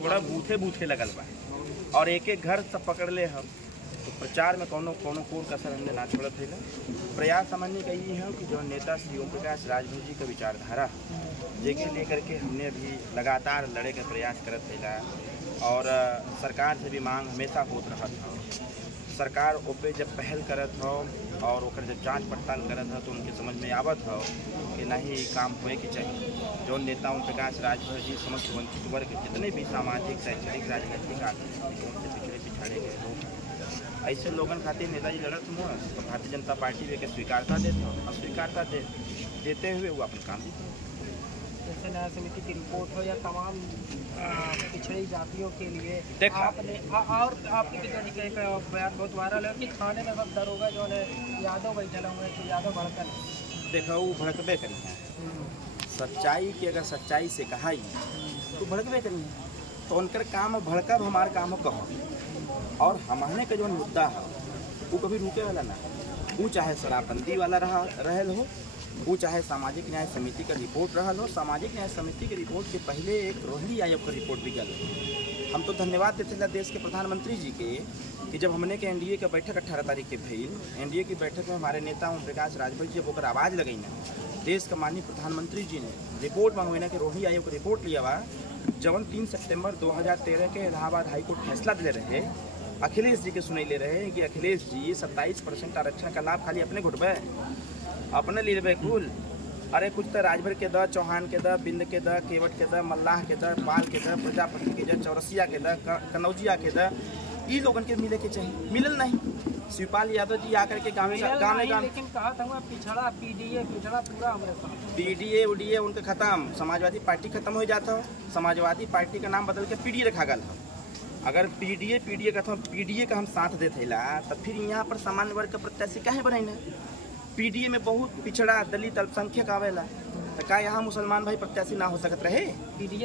थोड़ा बूथे बूथे लगल बा और एक एक घर सब पकड़ ले हम तो प्रचार में कोनो कोर कसर हमने ना छोड़त है। प्रयास सामान्य का ये है कि जो नेता श्री ओम प्रकाश राजभर जी का विचारधारा जेके लेकर के हमने अभी लगातार लड़े का प्रयास करत है और सरकार से भी मांग हमेशा होत रहा था। सरकार ओपे जब पहल करत हो और ओकर जब जांच पड़ताल करत हो तो उनके समझ में आवत हो कि नहीं काम होए के चाहिए। जो नेता ओम प्रकाश राजभर जी समस्त वंचित वर्ग जितने भी सामाजिक शैक्षणिक राजनीतिक आर्थिक उनसे पिछड़े पिछाड़े गए लोग ऐसे लोगन खातिर नेताजी लड़त हुआ तो भारतीय जनता पार्टी वे के स्वीकारता देते हो और स्वीकारता देते हुए वो अपन काम भी जैसे न्याय समिति की रिपोर्ट हो या तमाम पिछड़ी जातियों के लिए आपने और आपके पिताजी का एक बयान बहुत वायरल है कि थाने में सब दरोगा जो है यादव बैठे हुए तो यादव भड़कन देखो वो भड़कबे करी है। सच्चाई की अगर सच्चाई से कहा तो भड़कबे करी है तो उनकर काम भड़कब हमारे काम कहो और हमारे का जो मुद्दा है वो कभी रुके वाला ना, वो चाहे शराबबंदी वाला रहल हो, वो चाहे सामाजिक न्याय समिति का रिपोर्ट रहल हो। सामाजिक न्याय समिति के रिपोर्ट के पहले एक रोहिणी आयोग का रिपोर्ट भी गल। हम तो धन्यवाद देते देश के प्रधानमंत्री जी के कि जब हमने के एनडीए का बैठक 18 तारीख के भइल, एनडीए की बैठक में हमारे नेता ओम प्रकाश राजभर जी जब ओकर आवाज़ लगई ना, देश का माननीय प्रधानमंत्री जी ने रिपोर्ट मंगवाना के रोहिणी आयोग का रिपोर्ट लिया हुआ जवन 3 सितंबर 2013 के इलाहाबाद हाईकोर्ट फैसला दिले रहे। अखिलेश जी के सुनैले रहे कि अखिलेश जी 27% आरक्षण का लाभ खाली अपने घुटबे अपने ले लेबे कुल। अरे कुछ तो राजभर के द, चौहान के द, बिंद के द, केवट के द, मल्लाह के द, पाल के द, प्रजापति के द, चौरसिया के द, कनौजिया के द, ई लोगन के मिले के चाहिए, मिलल नहीं। शिवपाल यादव जी आकर के गाँव लेकिन कहा था पिछड़ा पीडीए पिछड़ा पूरा हमारे साथ पीडीए उडीए उनका खत्म, समाजवादी पार्टी खत्म हो जाता हो। समाजवादी पार्टी का नाम बदल के पीडीए रखा गया हो। अगर पीडीए का पीडीए का हम साथ देते ला तो फिर यहाँ पर सामान्य वर्ग का प्रत्याशी काहे बनाई। पीडीए में बहुत पिछड़ा दलित अल्पसंख्यक आवेला तो क्या यहाँ मुसलमान भाई प्रत्याशी ना हो सकत रहे।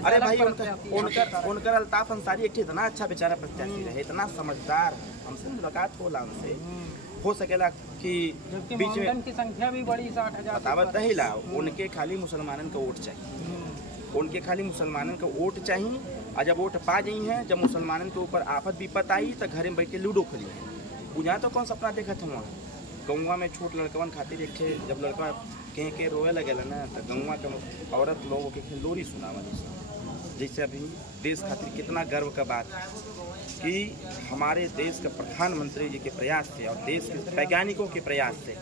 अरे भाई उनकर अल्ताफ अंसारी एक इतना अच्छा बेचारा प्रत्याशी रहे, इतना समझदार, हमसे मुलाकात होला उनसे हो सकेला कि बीच में की संख्या भी बड़ी 60,000 बतावत रही ला। उनके खाली मुसलमानन का वोट चाहिए, उनके खाली मुसलमानन का वोट चाहिए। और जब वोट पा गई हैं, जब मुसलमानन के ऊपर आफत विपत आई तो घर में बैठ के लूडो खेली है। बुझा तो कौन सपना देखा था वहाँ गौवा में छोट लड़कवन खातिर एक जब लड़का के रोए लगे ना तो गौवा के औरत लोगों के लोरी सुनावा जैसे अभी देश खातिर कितना गर्व का बात कि हमारे देश के प्रधानमंत्री जी के प्रयास से और देश के वैज्ञानिकों के प्रयास से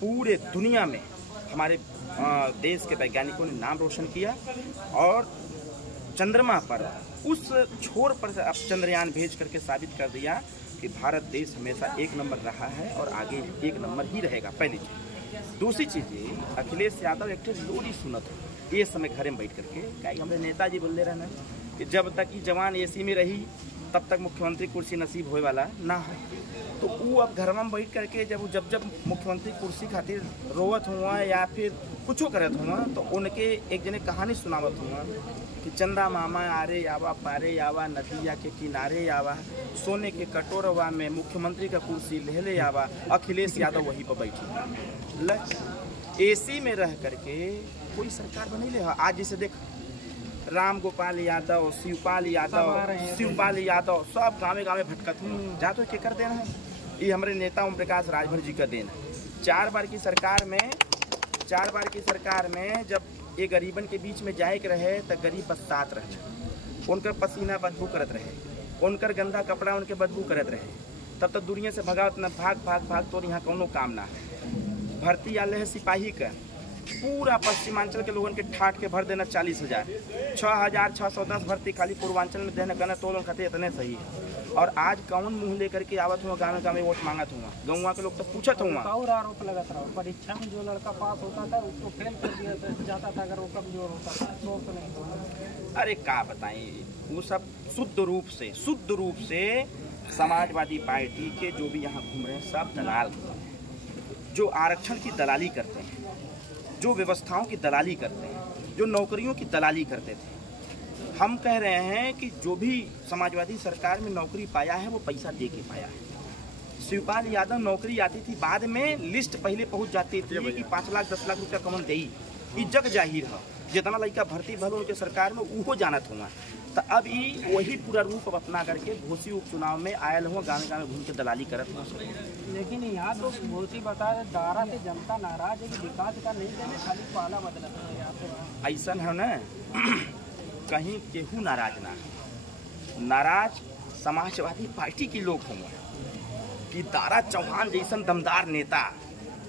पूरे दुनिया में हमारे देश के वैज्ञानिकों ने नाम रोशन किया और चंद्रमा पर उस छोर पर चंद्रयान भेज करके साबित कर दिया कि भारत देश हमेशा एक नंबर रहा है और आगे एक नंबर ही रहेगा। पहली चीज़। दूसरी चीज़ ये अखिलेश यादव एक लोरी सुनत ये समय घर में बैठ करके क्या हमारे नेताजी बोले रहना कि जब तक कि जवान एसी में रही तब तक मुख्यमंत्री कुर्सी नसीब होए वाला ना हो। तो वो अब घर में बैठ करके जब मुख्यमंत्री कुर्सी खातिर रोवत हुआ या फिर कुछ करत हुआ तो उनके एक जने कहानी सुनावत हुआ कि चंदा मामा आरे यावा पारे यावा नदिया के किनारे यावा सोने के कटोरवा में मुख्यमंत्री का कुर्सी ले यावा। अखिलेश यादव वहीं पर बैठी एसी में रह करके कोई सरकार बनी ले। आज जैसे देख राम गोपाल यादव, शिवपाल यादव सब गाँव गाँव भटकत हूँ जा तो क्या कर देना है। ये हमारे नेता ओम प्रकाश राजभर जी का देन है। 4 बार की सरकार में जब ये गरीबन के बीच में जाए के रहे तो गरीब पश्चात रहे, उनका पसीना बदबू करत रहे, उनकर गंदा कपड़ा उनके बदबू करत रहे। तब तक दुनिया से भगावत न भाग तो यहाँ कोनो काम ना है। भर्ती आले है सिपाही का पूरा पश्चिमांचल के लोगों के ठाट के भर देना 40,000 6,610 भर्ती खाली पूर्वांचल में देना करना तो खाते इतने सही है। और आज कौन मुंह लेकर के आवत हुआ गाँव गाँव में वोट मांगत हुआ, गौवा के लोग तो पूछत हुआ। और आरोप लगता रहा परीक्षा में जो लड़का पास होता था उसको फेल कर दिया जाता था अगर वो कमजोर होता था तो नहीं। अरे क्या बताएं, वो सब शुद्ध रूप से समाजवादी पार्टी के जो भी यहाँ घूम रहे हैं सब दलाल जो आरक्षण की दलाली करते हैं, जो व्यवस्थाओं की दलाली करते हैं, जो नौकरियों की दलाली करते थे। हम कह रहे हैं कि जो भी समाजवादी सरकार में नौकरी पाया है वो पैसा दे के पाया है। शिवपाल यादव नौकरी आती थी बाद में, लिस्ट पहले पहुंच जाती थी कि 5 लाख 10 लाख रुपया कमन दे जग जाहिर है। जितना लड़का भर्ती भल उनके सरकार में वो जानत हुआ तो अब ये वही पूरा रूप अपना करके घोसी उपचुनाव में आयल हुआ, गाँव गाँव घूम के दलाली करत हुआ। लेकिन यहाँ तो घोसी बता रहे दारा से जनता नाराज है कि विकास का नहीं देने, खाली पाला बदला है। ऐसा है ना, कहीं केहू नाराज ना, नाराज समाजवादी पार्टी के लोग होंगे कि दारा चौहान जैसन दमदार नेता,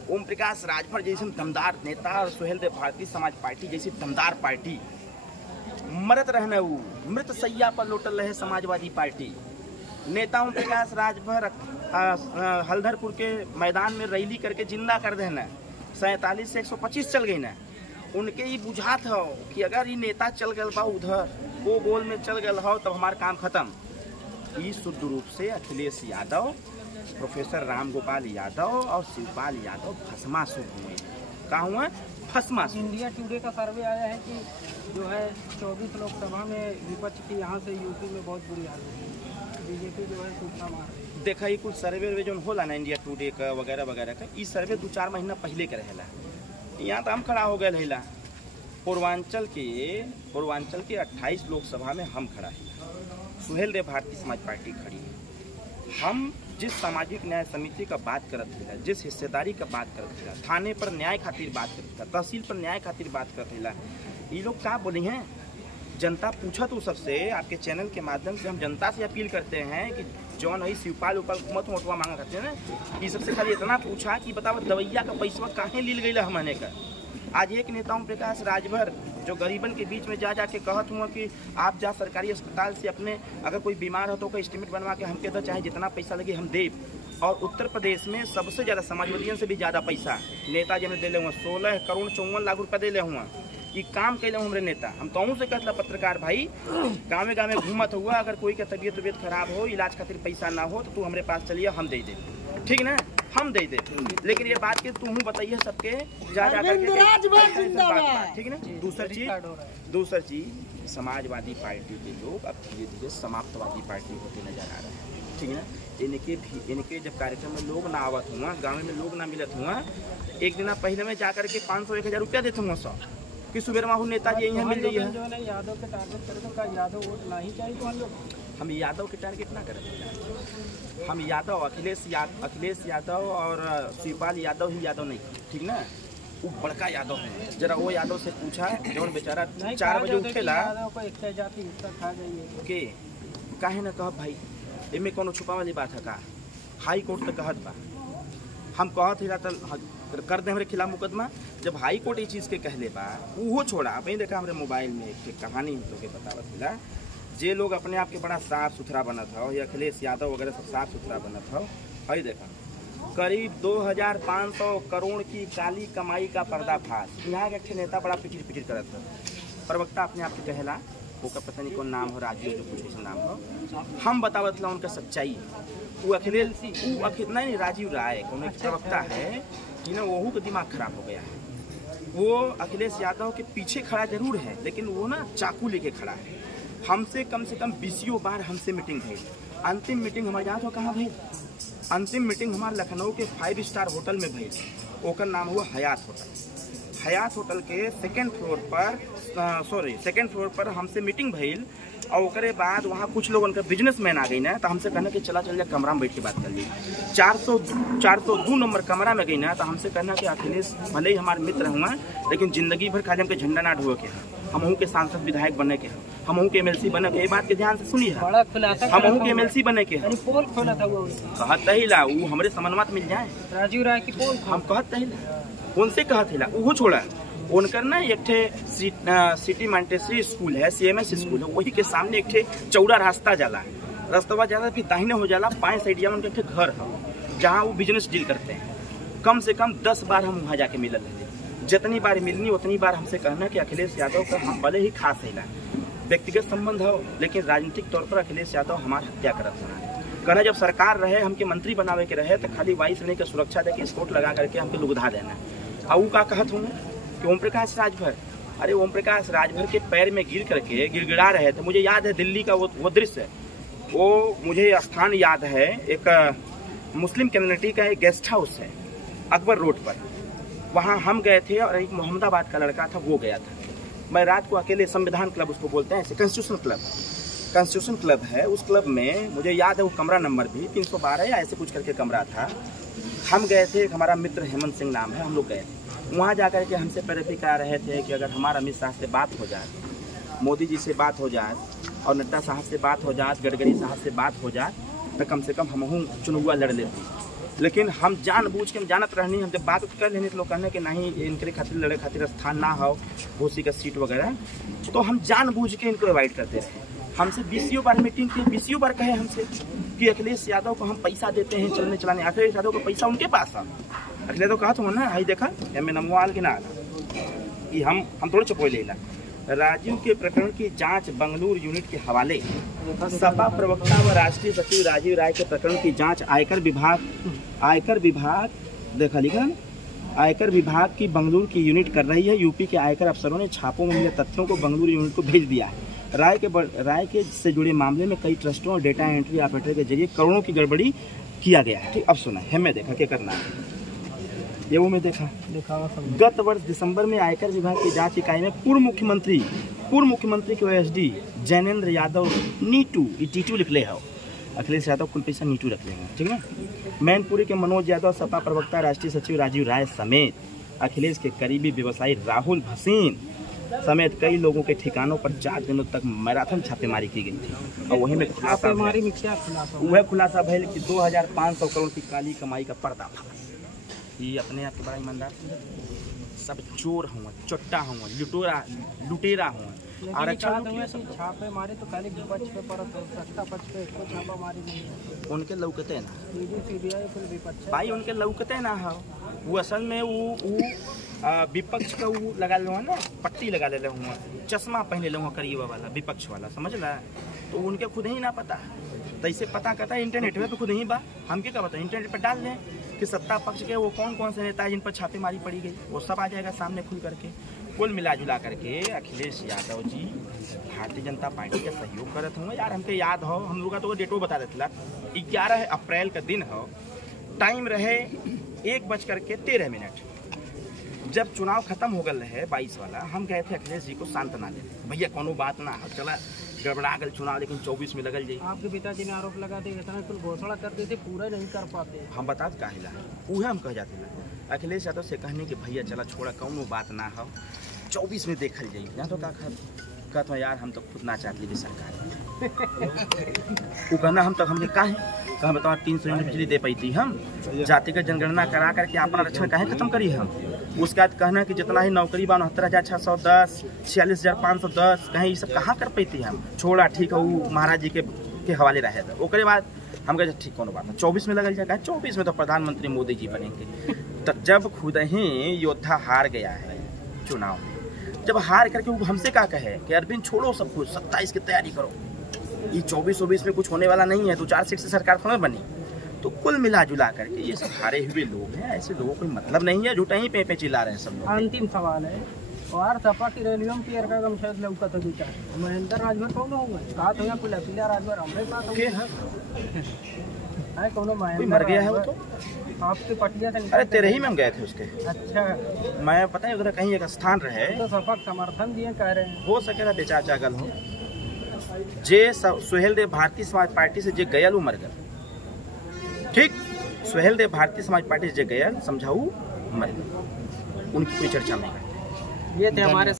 ओम प्रकाश राजभर जैसन दमदार नेता और सुहेल देव भारती समाज पार्टी जैसी दमदार पार्टी मरत रहने वो मृत सैया पर लौटल रहे समाजवादी पार्टी। नेता ओम प्रकाश राजभर हल्दरपुर के मैदान में रैली करके जिंदा कर देना, 47 से 125 चल गई ना। उनके ही बुझात हो कि अगर ये नेता चल गए बा उधर वो गोल में चल गए हो तब हमारा काम खत्म। ये शुद्ध रूप से अखिलेश यादव, प्रोफेसर राम गोपाल यादव और शिवपाल यादव भस्मासुर हुए। कहाँ हुए? भस्मासुर। इंडिया टुडे का सर्वे आया है कि जो है 24 लोकसभा में विपक्ष की यहाँ से यूपी में बहुत बुरी हालत है, बीजेपी जो है सूखा मार रही है। देखा ये कुछ सर्वे जो होला ना इंडिया टुडे का वगैरह वगैरह का, ये सर्वे 2-4 महीना पहले का रहेला। यहाँ तो हम खड़ा हो गए रहेला। पूर्वांचल के 28 लोकसभा में हम खड़ा है, सुहेल देव भारती समाज पार्टी खड़ी है। हम जिस सामाजिक न्याय समिति का बात करत थे, जिस हिस्सेदारी का बात करत थे, थाने पर न्याय खातिर बात करत था, तहसील पर न्याय खातिर बात करत थे, ये लोग क्या बोले हैं? जनता पूछा तो सबसे, आपके चैनल के माध्यम से हम जनता से अपील करते हैं कि जौन है शिवपाल उपाल मत मोटवा मांगा करते हैं ना, ये सबसे खाली इतना पूछा कि बताओ दवैया का पैसा काहे लील गई हमने का। आज एक नेता ओम प्रकाश राजभर जो गरीबन के बीच में जा जाके कहत हुआ कि आप जा सरकारी अस्पताल से अपने अगर कोई बीमार हो तो कोई एस्टिमेट बनवा के हमके दो, चाहे जितना पैसा लगे हम दे। और उत्तर प्रदेश में सबसे ज़्यादा समाजवादियों से भी ज़्यादा पैसा नेताजी ने दे ले हुआ, 16 करोड़ 54 लाख रुपया दे ले हुआ। ये काम कैले हमारे नेता। हम तो से कहला पत्रकार भाई, गाँव गाँव घूमत हुआ, अगर कोई का तबीयत खराब हो, इलाज खातिर पैसा ना हो तो तू हमारे पास चलिए, हम दे दे, ठीक ना, हम दे दे। लेकिन ये बात के तू बताइए सबके जा करके, ठीक है ना। दूसरी चीज समाजवादी पार्टी के लोग अब धीरे धीरे समाप्तवादी पार्टी होते नजर आ रहे हैं, ठीक है ना। इनके जब कार्यक्रम में लोग ना आवत हुआ, गाँव में लोग ना मिलत हुआ, एक दिन पहले में जा करके 500-1000 रुपया देते हुआ सब कि सुबेर माहू नेताजी यहाँ मिल जाइए। यादव के टारगेट करे तो का यादव वोट ना ही चाहिए तो हम यादव के टारगेट ना करें। हम यादव अखिलेश यादव और शिवपाल यादव ही यादव नहीं, ठीक ना, वो बड़का यादव है। जरा वो यादव से पूछा जौन बेचारा 4 बजे उठेला के काहे ना कह भाई, इनमें कोनो छुपा वाली बात है का? हाई कोर्ट तक कहत बा, हम कहत ही कर दे हमारे खिलाफ मुकदमा। जब हाई कोर्ट ये चीज़ के कहले बा, वो छोड़ा। आप देखा हमारे मोबाइल में एक कहानी हम तो के बतावत मिला, जे लोग अपने आप के बड़ा साफ सुथरा बनत हो, या अखिलेश यादव वगैरह सब साफ सुथरा बनत हो, हई देखा करीब 2500 करोड़ की काली कमाई का पर्दाफाश। यहाँ के नेता बड़ा पिटिर करत हो, प्रवक्ता अपने आप के कहला, ओका पता नहीं कौन नाम हो, राजीव जो कुछ नाम हो, हम बतावत ला उनका सच्चाई। वो अखिलेश नहीं राजीव राय उन्हें प्रवक्ता है कि ना, वहू का दिमाग खराब हो गया है। वो अखिलेश यादव के पीछे खड़ा जरूर है, लेकिन वो ना चाकू लेके खड़ा है। हमसे कम से कम 20 बार हमसे मीटिंग भई। अंतिम मीटिंग हमारे यहाँ तो कहाँ भई? अंतिम मीटिंग हमारे लखनऊ के 5 स्टार होटल में भई। ओकर नाम हुआ हयात होटल। हयात होटल के सेकेंड फ्लोर पर हमसे मीटिंग भइल। और उसके बाद वहाँ कुछ लोग उनका बिजनेसमैन आ गई ना, तो हमसे कहना कि चल जा कमरा में बैठ के बात कर ली। 402 नंबर कमरा में गई ना, तो हमसे कहना कि अखिलेश भले ही हमारे मित्र हुआ, लेकिन जिंदगी भर खाली हमके झंडा ना ढो के हैं, हम के सांसद विधायक बने के हैं, हम के MLC बने के। ये बात के ध्यान से सुनी है, हम के MLC बने के हैं। कहत ही ला वो हमारे समन्वय मिल जाए, राजीव राय की पोल हम कहत ही ला, उनसे कहत ही ला, वो छोड़ा उनकर ना एक सिटी मॉन्टेसरी स्कूल है, CMS स्कूल है, वही के सामने एक चौड़ा रास्ता जाला, रास्ता जाला फिर दाहिने हो जाला, बाएं साइडिया में उनके घर है जहाँ वो बिजनेस डील करते हैं। कम से कम 10 बार हम वहाँ जाके मिलल रहे। जितनी बार मिलनी उतनी बार हमसे कहना कि अखिलेश यादव का हम भले ही खास है, व्यक्तिगत संबंध हो, लेकिन राजनीतिक तौर पर अखिलेश यादव हमारा हत्या करत है। कहना जब सरकार रहे, हमके मंत्री बनावे के रहे, तो खाली वायु सेना की सुरक्षा देके स्कोट लगा करके हमके लुगधा देना। और वो का कहत हूँ कि ओम प्रकाश राजभर, अरे ओम प्रकाश राजभर के पैर में गिर करके गिड़गिड़ा रहे थे। मुझे याद है दिल्ली का वो दृश्य, वो मुझे स्थान याद है, एक मुस्लिम कम्युनिटी का एक गेस्ट हाउस है अकबर रोड पर, वहाँ हम गए थे और एक मोहम्मदाबाद का लड़का था वो गया था। मैं रात को अकेले संविधान क्लब उसको बोलते हैं, कॉन्स्टिट्यूशन क्लब, कॉन्स्टिट्यूशन क्लब है, उस क्लब में मुझे याद है वो कमरा नंबर भी 312 या ऐसे कुछ करके कमरा था। हम गए थे, हमारा मित्र हेमंत सिंह नाम है, हम लोग गए थे वहाँ जा कर के हमसे पैरवी करा रहे थे कि अगर हमारा अमित शाह से बात हो जाए, मोदी जी से बात हो जाए और नड्डा साहब से बात हो जाए, गडकरी साहब से बात हो जाए तो कम से कम हम चुनाव लड़ लेते। लेकिन हम जानबूझ के हम जानत रहनी, हम जब बात कर लेनी तो लोग कहने कि नहीं इनके खातिर लड़े खातिर स्थान ना हो, घोसी का सीट वगैरह, तो हम जानबूझ के इनको अवॉइड करते थे। हमसे 20 बार मीटिंग की, 20 बार कहे हमसे कि अखिलेश यादव को हम पैसा देते हैं चलने चलाने। अखिलेश यादव को पैसा उनके पास था। अखिलेश यादव कहा तो ना, आई देखा एम नमवाल के ना कि हम थोड़े चुपोई लेला। राजीव के प्रकरण की जांच बंगलुरु यूनिट के हवाले। सपा प्रवक्ता व राष्ट्रीय सचिव राजीव राय के प्रकरण की जांच आयकर विभाग देखा लिखा, आयकर विभाग की बंगलुरु की यूनिट कर रही है। यूपी के आयकर अफसरों ने छापों में मिले तथ्यों को बंगलुरु यूनिट को भेज दिया है। राय के से जुड़े मामले में कई ट्रस्टों और डेटा एंट्री ऑपरेटर के जरिए करोड़ों की गड़बड़ी किया गया है। ठीक, अब सुना है, मैं देखा क्या करना है ये वो मैं देखा। गत वर्ष दिसंबर में आयकर विभाग की जांच इकाई में पूर्व मुख्यमंत्री के ओएसडी जैनेंद्र यादव नीटू टीटू लिख ले हो, अखिलेश यादव कुल पैसा नीटू रख लेंगे, ठीक है। मैनपुरी के मनोज यादव, सपा प्रवक्ता राष्ट्रीय सचिव राजीव राय समेत अखिलेश के करीबी व्यवसायी राहुल भसीन समेत कई लोगों के ठिकानों पर 4 दिनों तक मैराथन छापेमारी की गई थी। और वहीं में खुलासा भइल कि 2500 करोड़ की काली कमाई का पर्दाफाश। ये अपने आप के बड़ा ईमानदार सब चोर हुआ, चोट्टा हुआ, लुटेरा हुआ। आरक्षण छापे मारे तो खाली विपक्ष पे पर सत्ता पक्ष पे कोई छापा मारी नहीं है। उनके लौकते ना सीबीआई फिर विपक्ष भाई, उनके लौकते ना हो। वो असल में वो विपक्ष का वो लगा लो ना, पट्टी लगा ले हुआ, चश्मा पहने लो करिए वाला विपक्ष वाला, समझ ला। तो उनके खुद ही ना पता, तो इसे पता करता है इंटरनेट पे तो खुद ही बा, हमके क्या पता। इंटरनेट पर डाल दें कि सत्ता पक्ष के वो कौन से नेता है जिन पर छापेमारी पड़ी गई, वो सब आ जाएगा सामने खुल करके। कुल मिला जुला करके अखिलेश यादव जी भारतीय जनता पार्टी का सहयोग करत हुए। यार हमके याद हो, हम लोग तो डेटो बता देते 11 अप्रैल का दिन हो, टाइम रहे 1:13। जब चुनाव खत्म हो गल है 22 वाला, हम गए थे अखिलेश जी को सांत्वना देने, भैया कोनो बात ना, चला गड़बड़ा गल चुनाव, लेकिन 24 में लगल जाए। आपके पिताजी ने आरोप लगा दिया, इतना कुल घोषणा कर देते पूरा नहीं कर पाते। हम बता काहिला उहे हम कह जाते ना अखिलेश यादव से कहने कि भैया चला छोड़ा कोनो बात ना हो, 24 में देखल जाइए। यहाँ तो कहता यार हम तो खुद ना चाहते ली सरकार वो कहना हम तक हमने कहा बताओ 300 यूनिट बिजली दे पाई थी, हम जातिगत जनगणना करा करके अपना आरक्षण काहे खत्म करी हम। उसके बाद कहना कि जितना ही नौकरी बा 69,610, 46,510, कहीं ये सब कहाँ कर पाई थी हम, छोड़ा ठीक है वो महाराज जी के हवाले रहे थे। उसके बाद हम कहे ठीक कोनो बात 24 में लगल जाएगा, 24 में तो प्रधानमंत्री मोदी जी बनेंगे। तो जब खुद ही योद्धा हार गया है चुनाव में, जब हार करके वो हमसे क्या कहे कि अरविंद छोड़ो सब कुछ, 27 की तैयारी करो, ये 24-24 में कुछ होने वाला नहीं है, 2-4 सीट से सरकार थोड़ा बनी। तो कुल मिला जुला करके ये सब हारे हुए लोग हैं, ऐसे लोगों को मतलब नहीं है, झूठा ही पे चिल्ला रहे हैं सब लोग। अंतिम सवाल है, और सपा की रैलियों में पियर का गम शायद लौका तो विचार महेंद्र राजभर कौन होगा, कहा तो यहाँ कुल अकेला राजभर हमारे साथ है कौन महेंद्र मर गया है वो तो आपके पटिया से। अरे तेरे ही में हम गए थे उसके। अच्छा, मैं पता है उधर कहीं एक स्थान रहे तो सपा समर्थन दिए कह रहे हैं, हो सकेगा बेचार जागल हो। जे सुहेल देव भारतीय समाज पार्टी से जे गयल वो मर गया, ठीक। सुहेल देव भारतीय समाज पार्टी से जे गयल समझाऊ मर गया, उनकी कोई चर्चा नहीं। ये थे हमारे